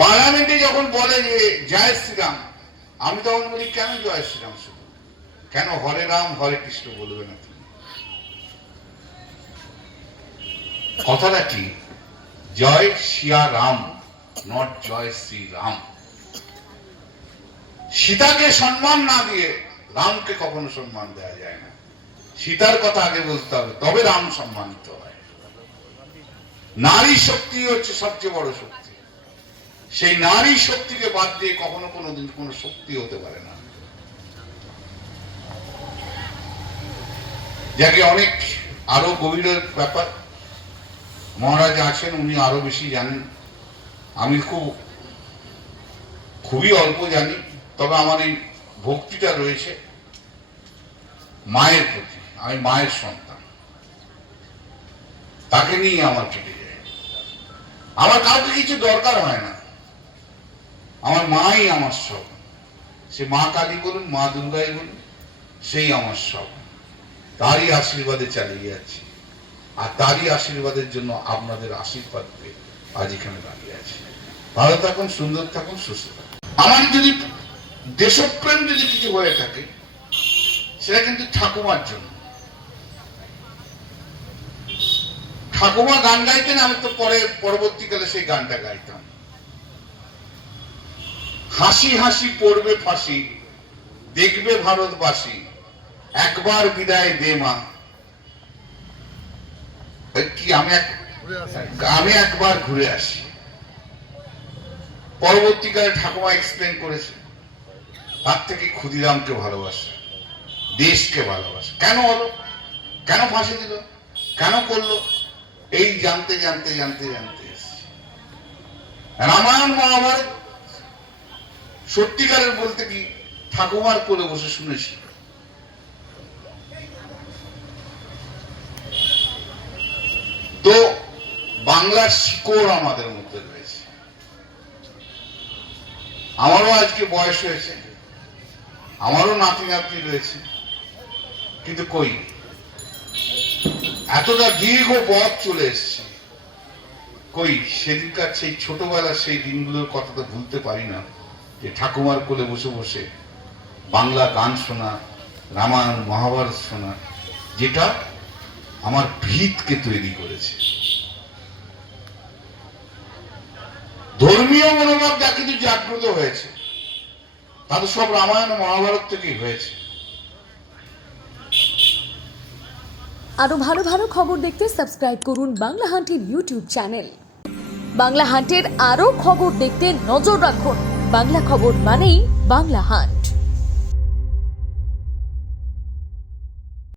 পার্লামেন্টে যখন বলে যে জয় শ্রীরাম, আমি তখন বলি কেন জয় শ্রীরাম, শুধু কেন হরে রাম হরে কৃষ্ণ বলবে না তুমি? কথাটা কি? জয় সিয়া রাম, নট জয় শ্রীরাম। সীতাকে সম্মান না দিয়ে রামকে কখনো সম্মান দেওয়া যায় না। সীতার কথা আগে বলতে হবে, তবে রাম সম্মানিত হয়। নারী শক্তি হচ্ছে সবচেয়ে বড় শক্তি। সেই নারী শক্তিকে বাদ দিয়ে কখনো কোনোদিন কোনো শক্তি হতে পারে না। যাকে অনেক আরো গভীরের ব্যাপার মহারাজ আছেন, উনি আরো বেশি জানেন। আমি খুবই অল্প জানি, তবে আমার এই ভক্তিটা রয়েছে মায়ের প্রতি। আমি মায়ের সন্তান, তাকে নিয়ে আমার কেটে যায়। আমার কাউকে কিছু দরকার হয় না, আমার মাই আমার সব। সে মা কালী বলুন, মা দুর্গাই বলুন, সেই আমার সব। তারই আশীর্বাদে চালিয়ে যাচ্ছি, আর তারই আশীর্বাদের জন্য আপনাদের আশীর্বাদ পেয়ে আজ এখানে দাঁড়িয়ে আছি। ভালো থাকুন, সুন্দর থাকুন, সুস্থ থাকুন। আমার যদি দেশপ্রেম যদি কিছু হয়ে থাকে, সেটা কিন্তু ঠাকুমার জন্য। ঠাকুমা গান গাইতেন, আমি তো পরবর্তীকালে সেই গানটা গাইতাম। হাসি হাসি পড়বে ফাঁসি, দেখবে ভারতবাসী, একবার বিদায় দে মা। কি আমি একবার ঘুরে আসি। পরবর্তীকালে ঠাকুমা এক্সপ্লেন করেছে, তার থেকে ক্ষুদিরামকে ভালোবাসে, দেশকে ভালোবাসে। কেন হলো, কেন ফাঁসি দিল, কেন করলো, এই জানতে জানতে জানতে জানতে এসেছি। রামায়ণ মহাভারত সত্যিকারের বলতে কি ঠাকুমার কোলে বসে শুনেছি। তো বাংলার শিকড় আমাদের মধ্যে রয়েছে। আমারও আজকে বয়স হয়েছে, আমারও নাতি নাতনি রয়েছে, কিন্তু কই এতটা দীর্ঘ পথ চলে এসছে, কই সেদিনকার সেই ছোটবেলার সেই দিনগুলোর কথা তো ভুলতে পারি না, যে ঠাকুমার কোলে বসে বসে বাংলা গান শোনা, রামায়ণ মহাভারত শোনা, যেটা আমার ভিতকে তৈরি করেছে। ধর্মীয় মনোভাব যা কিছু জাগ্রত হয়েছে, তা তো সব রামায়ণ মহাভারত থেকেই হয়েছে। আরো ভালো ভালো খবর দেখতে সাবস্ক্রাইব করুন বাংলা হান্টের ইউটিউব চ্যানেল। বাংলা হান্টের আরো খবর দেখতে নজর রাখুন। বাংলা খবর মানেই বাংলা হান্ট।